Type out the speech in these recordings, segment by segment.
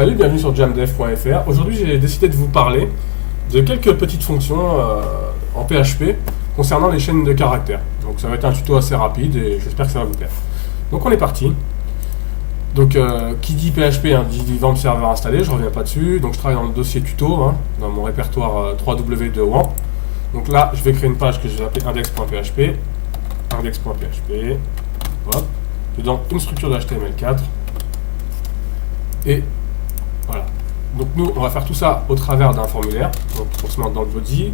Salut, bienvenue sur jamdev.fr. Aujourd'hui, j'ai décidé de vous parler de quelques petites fonctions en PHP concernant les chaînes de caractères. Donc ça va être un tuto assez rapide et j'espère que ça va vous plaire. Donc on est parti. Donc qui dit PHP dit Vamp Server installé, je reviens pas dessus. Donc je travaille dans le dossier tuto, dans mon répertoire 3W de WAMP. Donc là, je vais créer une page que je vais appeler index.php. Index.php. Hop. Dedans, une structure d'HTML4. Et voilà. Donc nous, on va faire tout ça au travers d'un formulaire. Donc on se met dans le body,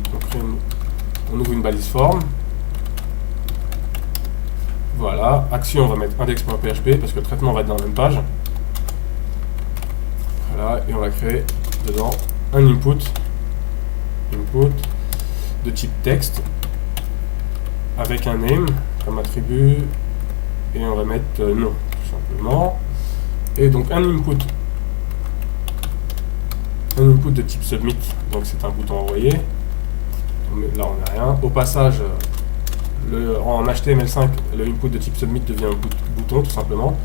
on ouvre une balise form. Voilà. Action, on va mettre index.php parce que le traitement va être dans la même page. Voilà. Et on va créer dedans un input de type texte avec un name comme attribut et on va mettre nom tout simplement. Et donc un input de type submit, donc c'est un bouton envoyé. Là on n'a rien. Au passage, en HTML5, le input de type submit devient un bouton tout simplement.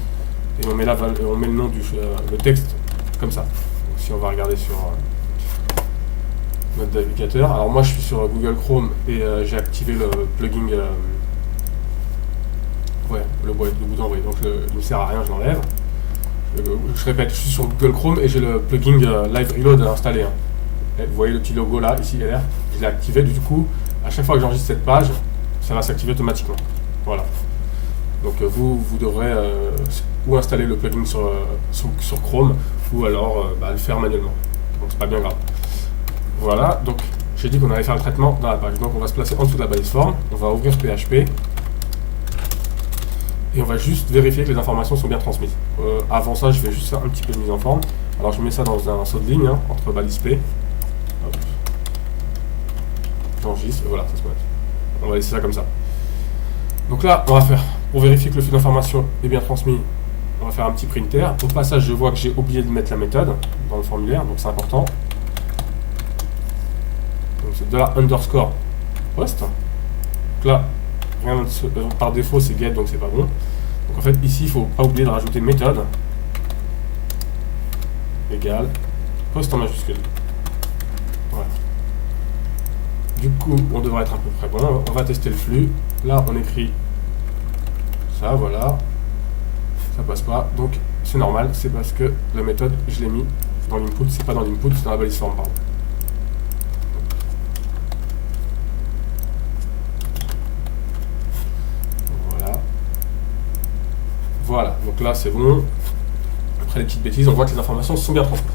Et on met le nom le texte comme ça. Donc, si on va regarder sur notre navigateur. Alors moi je suis sur Google Chrome et j'ai activé le plugin le bouton envoyé. Donc il ne sert à rien, je l'enlève. Je répète, je suis sur Google Chrome et j'ai le plugin Live Reload installé. Vous voyez le petit logo là, ici LR, je l'ai activé. Du coup, à chaque fois que j'enregistre cette page, ça va s'activer automatiquement. Voilà. Donc vous devrez ou installer le plugin sur Chrome ou alors le faire manuellement. Donc c'est pas bien grave. Voilà, donc j'ai dit qu'on allait faire le traitement dans la page. Donc on va se placer en dessous de la balise form, on va ouvrir PHP. Et on va juste vérifier que les informations sont bien transmises. Avant ça, je vais juste faire un petit peu de mise en forme. Alors je mets ça dans un saut de ligne, entre balise P. Hop. J'enregistre, et voilà, ça se passe. On va laisser ça comme ça. Donc là, on va faire, pour vérifier que le flux d'informations est bien transmis, on va faire un petit printer. Au passage, je vois que j'ai oublié de mettre la méthode dans le formulaire, donc c'est important. Donc c'est $_ post. Donc là, par défaut c'est get, donc c'est pas bon. Donc en fait ici il faut pas oublier de rajouter méthode égale post en majuscule. Voilà. Du coup on devrait être à peu près bon. On va tester le flux. Là on écrit ça, voilà. Ça passe pas, donc c'est normal, c'est parce que la méthode je l'ai mis dans l'input, c'est pas dans l'input, c'est dans la balise form, pardon. Voilà, donc là c'est bon. Après les petites bêtises, on voit que les informations sont bien transmises.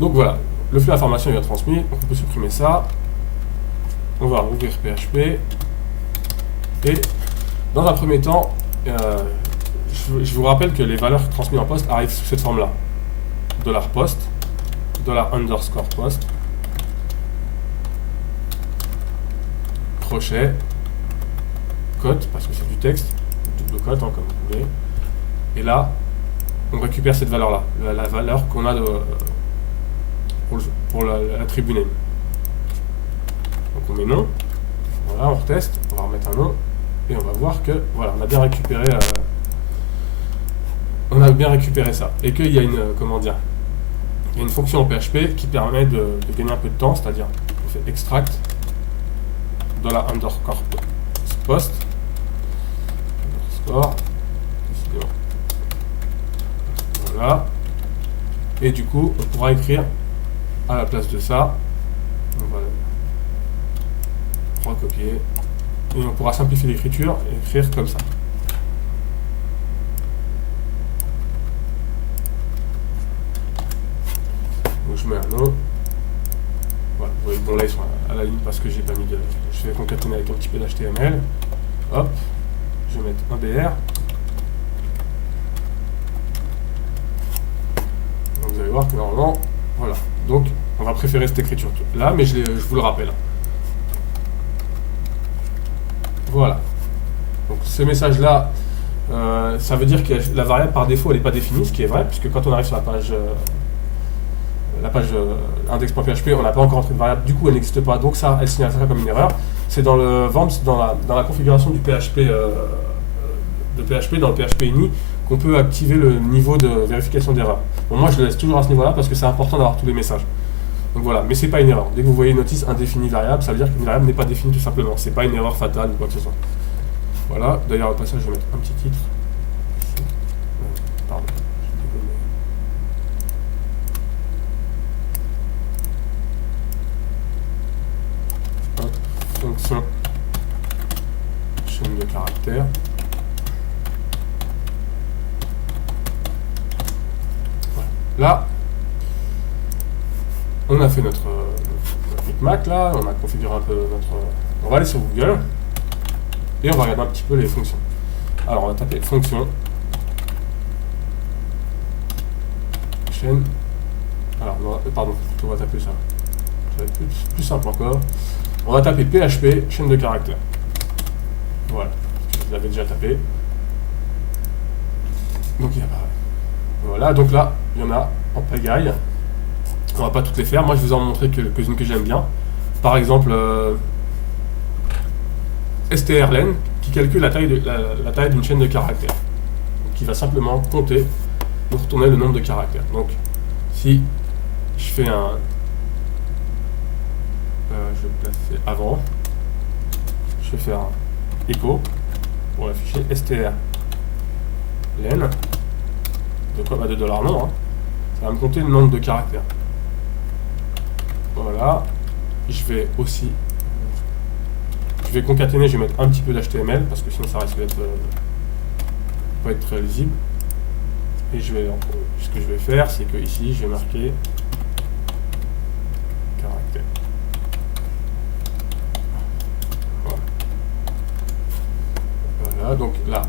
Donc voilà, le flux d'informations est bien transmis, donc on peut supprimer ça. On va ouvrir PHP. Et dans un premier temps, je vous rappelle que les valeurs transmises en post arrivent sous cette forme-là. $post, $_post, crochet, cote, parce que c'est du texte, double cote, comme vous voulez. Et là, on récupère cette valeur-là, la valeur qu'on a pour l'attribut name. Donc on met nom, voilà, on reteste, on va remettre un nom, et on va voir que voilà, on a bien récupéré ça. Et qu'il y a une fonction en PHP qui permet de gagner un peu de temps, c'est-à-dire on fait extract $_post voilà, et du coup on pourra écrire à la place de ça, on va recopier et on pourra simplifier l'écriture et écrire comme ça. Donc je mets un nom, voilà, vous voyez, bon là ils sont à la ligne parce que j'ai pas mis de, je vais concaténer avec un petit peu d'HTML, hop, je vais mettre un BR. Donc vous allez voir que normalement, voilà. Donc on va préférer cette écriture là, mais je vous le rappelle. Voilà. Donc ce message là, ça veut dire que la variable par défaut elle n'est pas définie, ce qui est vrai, puisque quand on arrive sur la page index.php, on n'a pas encore entré de variable, du coup elle n'existe pas, donc ça, elle signale ça comme une erreur. C'est dans le Vamp, dans la configuration du PHP, dans le PHP ini, qu'on peut activer le niveau de vérification d'erreur. Bon, moi, je le laisse toujours à ce niveau-là parce que c'est important d'avoir tous les messages. Donc voilà, mais c'est pas une erreur. Dès que vous voyez notice indéfinie variable, ça veut dire qu'une variable n'est pas définie tout simplement. C'est pas une erreur fatale ou quoi que ce soit. Voilà, d'ailleurs au passage je vais mettre un petit titre. Pardon. Fonction chaîne de caractères. Voilà. Là, on a fait notre Mac là, on a configuré un peu notre. On va aller sur Google et on va regarder un petit peu les fonctions. Alors on va taper fonction chaîne. Alors pardon, on va taper ça. Ça va être plus simple encore. On va taper PHP chaîne de caractères. Voilà, je l'avais déjà tapé. Donc il y a pareil. Voilà, donc là il y en a en pagaille. On va pas toutes les faire. Moi je vous en montrer quelques-unes que j'aime bien. Par exemple, strlen qui calcule la taille d'une chaîne de caractères. Donc, qui va simplement compter ou retourner le nombre de caractères. Donc si je fais un... je vais placer avant. Je vais faire un echo pour afficher strlen. De quoi? De $non. Hein. Ça va me compter le nombre de caractères. Voilà. Je vais aussi... Je vais concaténer, je vais mettre un petit peu d'HTML parce que sinon ça risque d'être pas être très lisible. Et je vais, ce que je vais faire, c'est que ici je vais marquer caractère. Voilà, donc là,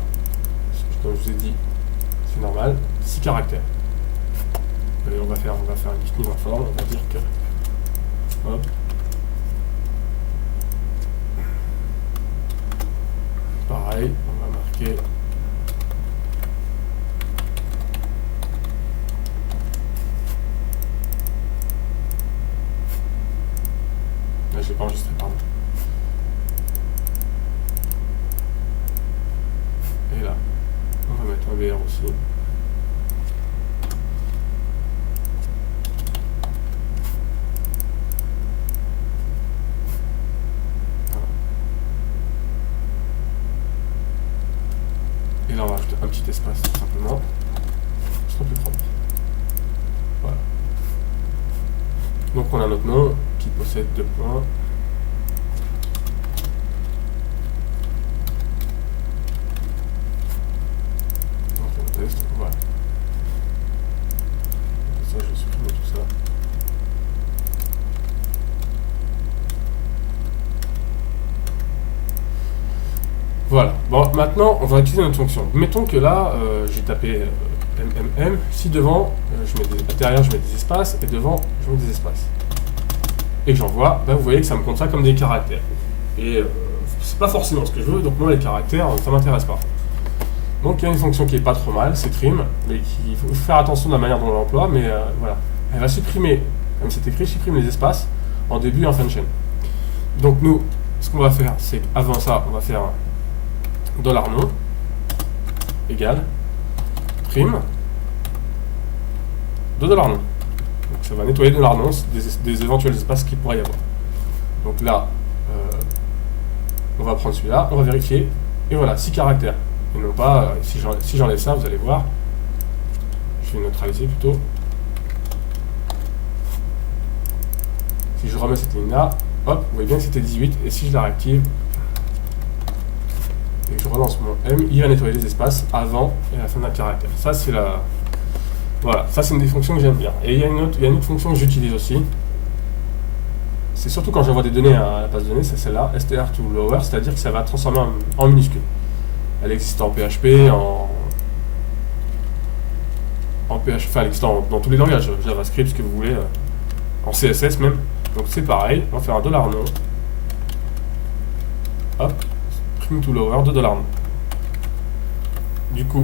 comme je vous ai dit, c'est normal, 6 caractères. Et on va faire une petite mise en forme, on va dire que hop. Pareil, on va marquer là je l'ai pas enregistré, pardon. Et là, on va mettre un BR aussi. Et là on va rajouter un petit espace tout simplement. Ce sera plus propre. Voilà. Donc on a notre nom qui possède 2 points. Donc on teste, voilà. Et ça je vais supprimer tout ça. Voilà. Bon, maintenant, on va utiliser notre fonction. Mettons que là, j'ai tapé MMM. Si devant, derrière, je mets des espaces, et devant, je mets des espaces. Et que j'envoie, ben, vous voyez que ça me compte ça comme des caractères. Et c'est pas forcément ce que je veux, donc moi, les caractères, ça m'intéresse pas. Donc, il y a une fonction qui est pas trop mal, c'est trim, mais il faut faire attention de la manière dont on l'emploie, mais voilà. Elle va supprimer, comme c'est écrit, supprime les espaces en début et en fin de chaîne. Donc, nous, ce qu'on va faire, c'est qu'avant ça, on va faire $nom égale prime de $nom. Donc ça va nettoyer $nom des éventuels espaces qu'il pourrait y avoir. Donc là, on va prendre celui-là, on va vérifier, et voilà, 6 caractères. Et non pas, si j'enlève ça, vous allez voir, je vais neutraliser plutôt. Si je remets cette ligne-là, hop, vous voyez bien que c'était 18, et si je la réactive, et que je relance mon M, il va nettoyer les espaces avant et à la fin d'un caractère. Ça, c'est la... Voilà, ça, c'est une des fonctions que j'aime bien. Et il y a une autre fonction que j'utilise aussi. C'est surtout quand j'envoie des données à la base de données, c'est celle-là, str to lower, c'est-à-dire que ça va transformer en minuscule. Elle existe en PHP, en PHP, enfin, elle existe dans tous les langages, JavaScript, ce que vous voulez, en CSS même. Donc c'est pareil, on va faire un $nom. Hop. To lower de $. Du coup,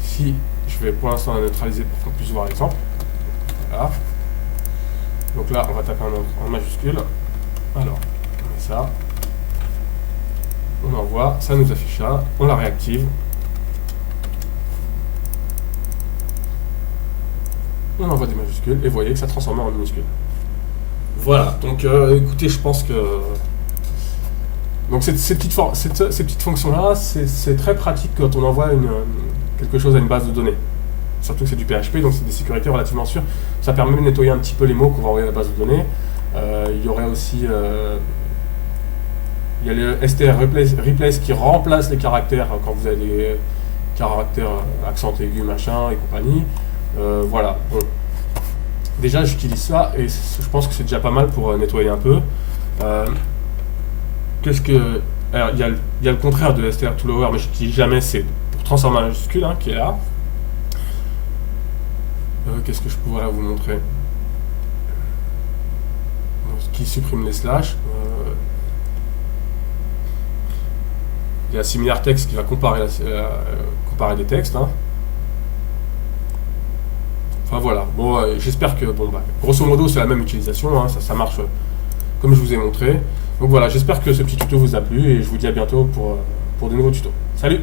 si je vais pour l'instant la neutraliser pour qu'on puisse voir l'exemple, voilà. Donc là, on va taper un nom en majuscule. Alors, on met ça, on envoie, ça nous affiche là, on la réactive. on envoie des majuscules, et vous voyez que ça transforme en minuscules. Voilà, donc écoutez, je pense que... Donc ces petites fonctions-là, c'est très pratique quand on envoie quelque chose à une base de données. Surtout que c'est du PHP, donc c'est des sécurités relativement sûres. Ça permet de nettoyer un petit peu les mots qu'on va envoyer à la base de données. Il y aurait aussi... il y a le str replace qui remplace les caractères quand vous avez des caractères accent aigu, machin et compagnie. Voilà, bon. Déjà j'utilise ça et je pense que c'est déjà pas mal pour nettoyer un peu. Qu'est-ce que... Alors il y a le contraire de str to lower, mais je n'utilise jamais, c'est pour transformer en majuscule qui est là. Qu'est-ce que je pourrais vous montrer? Qui supprime les slash. Il y a similar text qui va comparer des textes. Hein. Enfin voilà, bon, j'espère que, bon, bah, grosso modo, c'est la même utilisation, hein, ça marche comme je vous ai montré. Donc voilà, j'espère que ce petit tuto vous a plu et je vous dis à bientôt pour de nouveaux tutos. Salut!